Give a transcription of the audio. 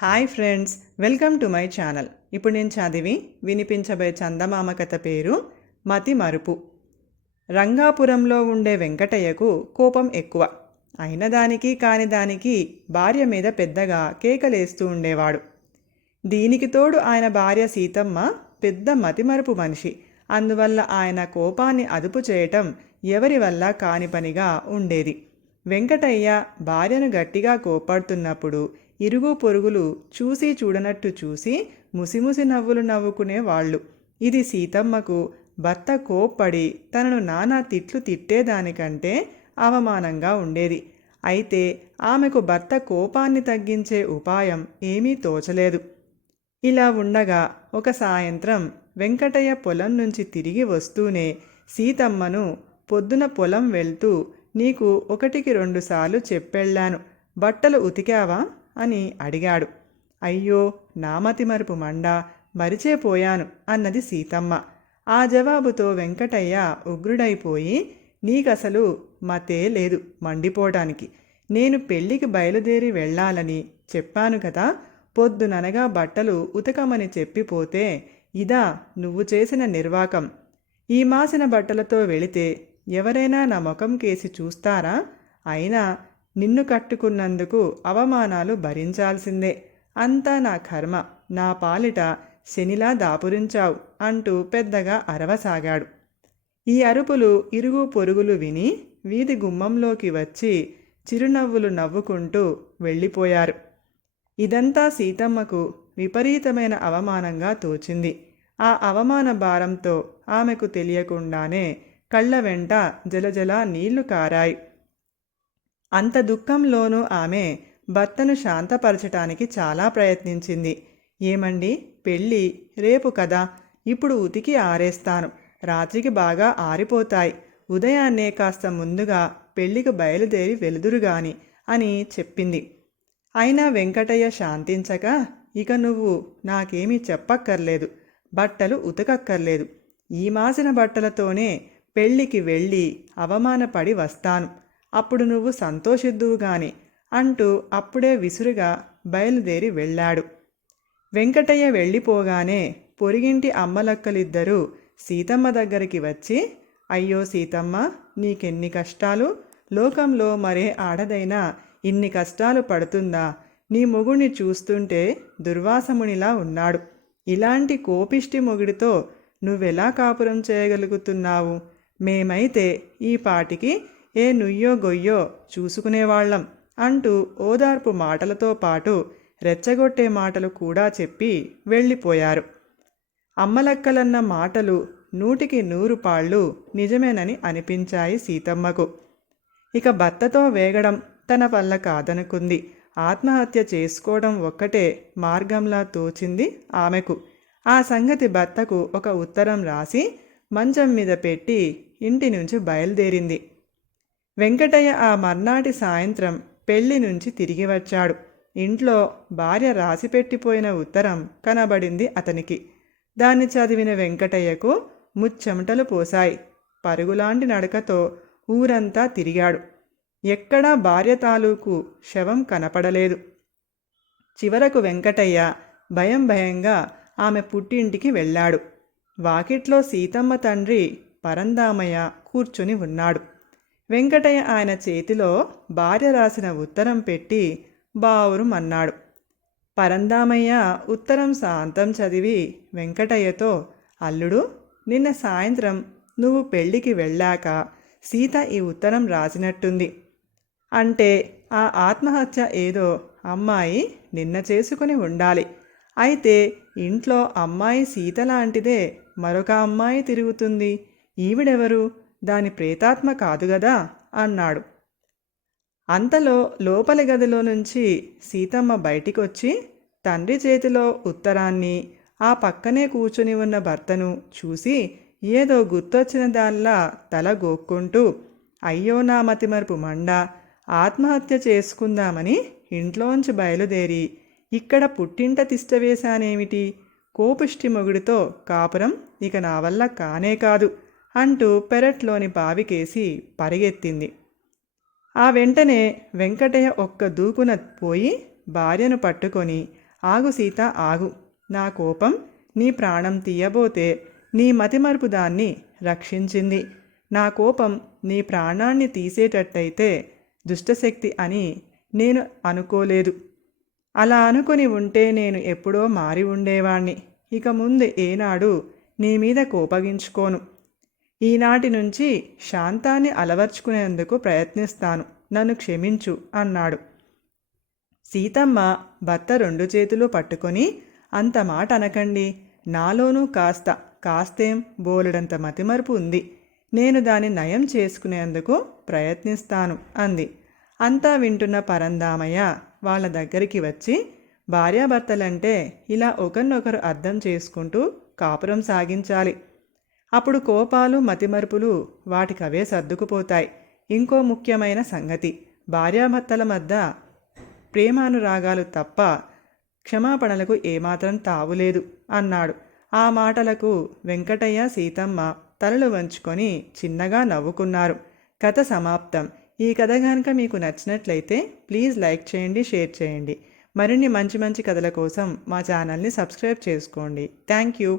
Hi friends welcome to my channel. ఇప్పుడు నేను చదివి వినిపించబోయే చందమామ కథ పేరు మతి మరుపు. రంగాపురంలో ఉండే వెంకటయ్యకు కోపం ఎక్కువ. అయిన దానికి కాని దానికి భార్య మీద పెద్దగా కేకలేస్తూ ఉండేవాడు. దీనికి తోడు ఆయన భార్య సీతమ్మ పెద్ద మతిమరుపు మనిషి. అందువల్ల ఆయన కోపాన్ని అదుపు చేయటం ఎవరి వల్ల కాని పనిగా ఉండేది. వెంకటయ్య భార్యను గట్టిగా కోపడుతున్నప్పుడు ఇరుగు పొరుగులు చూసి చూడనట్టు చూసి ముసిముసి నవ్వులు నవ్వుకునేవాళ్ళు ఇది సీతమ్మకు భర్త కోప్పడి తనను నానా తిట్లు తిట్టేదానికంటే అవమానంగా ఉండేది. అయితే ఆమెకు భర్త కోపాన్ని తగ్గించే ఉపాయం ఏమీ తోచలేదు. ఇలా ఉండగా ఒక సాయంత్రం వెంకటయ్య పొలం నుంచి తిరిగి వస్తూనే సీతమ్మను పొద్దున పొలం వెళ్తూ నీకు ఒకటికి రెండుసార్లు చెప్పెళ్ళాను. బట్టలు ఉతికావా? అని అడిగాడు. అయ్యో నామతి మరుపు మండ మరిచేపోయాను అన్నది సీతమ్మ. ఆ జవాబుతో వెంకటయ్య ఉగ్రుడైపోయి నీకసలు మతే లేదు మండిపోవటానికి నేను పెళ్ళికి బయలుదేరి వెళ్ళాలని చెప్పాను కదా పొద్దుననగా బట్టలు ఉతకమని చెప్పిపోతే ఇదా నువ్వు చేసిన నిర్వాకం. ఈ మాసిన బట్టలతో వెళితే ఎవరైనా నా ముఖం కేసి చూస్తారా? అయినా నిన్ను కట్టుకున్నందుకు అవమానాలు భరించాల్సిందే. అంతా నా కర్మ. నా పాలిట శనిలా దాపురించావు అంటూ పెద్దగా అరవసాగాడు. ఈ అరుపులు ఇరుగు పొరుగులు విని వీధి గుమ్మంలోకి వచ్చి చిరునవ్వులు నవ్వుకుంటూ వెళ్ళిపోయారు. ఇదంతా సీతమ్మకు విపరీతమైన అవమానంగా తోచింది. ఆ అవమాన భారంతో ఆమెకు తెలియకుండానే కళ్ళ వెంట జలజల నీళ్ళు కారాయి. అంత దుఃఖంలోనూ ఆమె భర్తను శాంతపరచటానికి చాలా ప్రయత్నించింది. ఏమండి? పెళ్ళి రేపు కదా. ఇప్పుడు ఉతికి ఆరేస్తాను. రాత్రికి బాగా ఆరిపోతాయి. ఉదయాన్నే కాస్త ముందుగా పెళ్ళికి బయలుదేరి వెలుదురుగాని అని చెప్పింది. అయినా వెంకటయ్య శాంతించక ఇక నువ్వు నాకేమీ చెప్పక్కర్లేదు. బట్టలు ఉతకక్కర్లేదు. ఈ మాసిన బట్టలతోనే పెళ్ళికి వెళ్ళి అవమానపడి వస్తాను. అప్పుడు నువ్వు సంతోషిద్దువు గాని అంటూ అప్పుడే విసురుగా బయలుదేరి వెళ్ళాడు. వెంకటయ్య వెళ్ళిపోగానే పొరిగింటి అమ్మలక్కలిద్దరూ సీతమ్మ దగ్గరికి వచ్చి అయ్యో సీతమ్మ నీకెన్ని కష్టాలు? లోకంలో మరే ఆడదైనా ఇన్ని కష్టాలు పడుతుందా? నీ మొగుణ్ణి చూస్తుంటే దుర్వాసమునిలా ఉన్నాడు. ఇలాంటి కోపిష్టి మొగుడితో నువ్వెలా కాపురం చేయగలుగుతున్నావు? మేమైతే ఈ పాటికి ఏ నుయ్యో గొయ్యో చూసుకునేవాళ్ళం అంటూ ఓదార్పు మాటలతో పాటు రెచ్చగొట్టే మాటలు కూడా చెప్పి వెళ్ళిపోయారు. అమ్మలక్కలన్న మాటలు నూటికి నూరు పాళ్ళు నిజమేనని అనిపించాయి సీతమ్మకు. ఇక భర్తతో వేగడం తన వల్ల కాదనుకుంది. ఆత్మహత్య చేసుకోవడం ఒక్కటే మార్గంలా తోచింది ఆమెకు. ఆ సంగతి భర్తకు ఒక ఉత్తరం రాసి మంచం మీద పెట్టి ఇంటి నుంచి బయలుదేరింది. వెంకటయ్య ఆ మర్నాటి సాయంత్రం పెళ్ళి నుంచి తిరిగి వచ్చాడు. ఇంట్లో భార్య రాసిపెట్టిపోయిన ఉత్తరం కనబడింది అతనికి. దాన్ని చదివిన వెంకటయ్యకు ముచ్చెమటలు పోశాయి. పరుగులాంటి నడకతో ఊరంతా తిరిగాడు. ఎక్కడా భార్య తాలూకు శవం కనపడలేదు. చివరకు వెంకటయ్య భయం భయంగా ఆమె పుట్టింటికి వెళ్ళాడు. వాకిట్లో సీతమ్మ తండ్రి పరందామయ్య కూర్చుని ఉన్నాడు. వెంకటయ్య ఆయన చేతిలో భార్య రాసిన ఉత్తరం పెట్టి బావురుమన్నాడు పరందామయ్య ఉత్తరం శాంతం చదివి వెంకటయ్యతో అల్లుడు నిన్న సాయంత్రం నువ్వు పెళ్ళికి వెళ్ళాక సీత ఈ ఉత్తరం రాసినట్టుంది. అంటే ఆ ఆత్మహత్య ఏదో అమ్మాయి నిన్న చేసుకుని ఉండాలి. అయితే ఇంట్లో అమ్మాయి సీత లాంటిదే మరొక అమ్మాయి తిరుగుతుంది. ఈవిడెవరు? దాని ప్రేతాత్మ కాదు గదా అన్నాడు. అంతలో లోపలి గదిలో నుంచి సీతమ్మ బయటికొచ్చి తండ్రి చేతిలో ఉత్తరాన్ని ఆ పక్కనే కూర్చుని ఉన్న భర్తను చూసి ఏదో గుర్తొచ్చిన దానిలా తల గోక్కుంటూ అయ్యో నా మతిమరుపు మండ ఆత్మహత్య చేసుకుందామని ఇంట్లోంచి బయలుదేరి ఇక్కడ పుట్టింట తిష్టవేశానేమిటి కోపుష్టి మొగుడితో కాపురం ఇక నా వల్ల కానే కాదు. అంటూ పెరట్లోని బావికేసి పరిగెత్తింది. ఆ వెంటనే వెంకటయ్య ఒక్క దూకున పోయి భార్యను పట్టుకొని ఆగు సీత ఆగు. నా కోపం నీ ప్రాణం తీయబోతే నీ మతిమరుపు దాన్ని రక్షించింది. నా కోపం నీ ప్రాణాన్ని తీసేటట్టయితే దుష్టశక్తి అని నేను అనుకోలేదు. అలా అనుకుని ఉంటే నేను ఎప్పుడో మారి ఉండేవాణ్ణి. ఇక ముందు ఏనాడు నీ మీద కోపగించుకోను. ఈనాటి నుంచి శాంతాన్ని అలవర్చుకునేందుకు ప్రయత్నిస్తాను. నన్ను క్షమించు అన్నాడు. సీతమ్మ భర్త రెండు చేతులు పట్టుకొని అంత మాట అనకండి. నాలోనూ కాస్త కాస్తేం బోలెడంత మతిమరుపు ఉంది. నేను దాన్ని నయం చేసుకునేందుకు ప్రయత్నిస్తాను అంది. అంతా వింటున్న పరందామయ్య వాళ్ళ దగ్గరికి వచ్చి భార్యాభర్తలంటే ఇలా ఒకరినొకరు అర్థం చేసుకుంటూ కాపురం సాగించాలి. అప్పుడు కోపాలు మతిమరుపులు వాటికవే సర్దుకుపోతాయి. ఇంకో ముఖ్యమైన సంగతి భార్యాభర్తల మధ్య ప్రేమానురాగాలు తప్ప క్షమాపణలకు ఏమాత్రం తావులేదు అన్నాడు. ఆ మాటలకు వెంకటయ్య సీతమ్మ తలలు వంచుకొని చిన్నగా నవ్వుకున్నారు. కథ సమాప్తం. ఈ కథ కనుక మీకు నచ్చినట్లయితే ప్లీజ్ లైక్ చేయండి షేర్ చేయండి. మరిన్ని మంచి మంచి కథల కోసం మా ఛానల్ని సబ్స్క్రైబ్ చేసుకోండి. Thank you.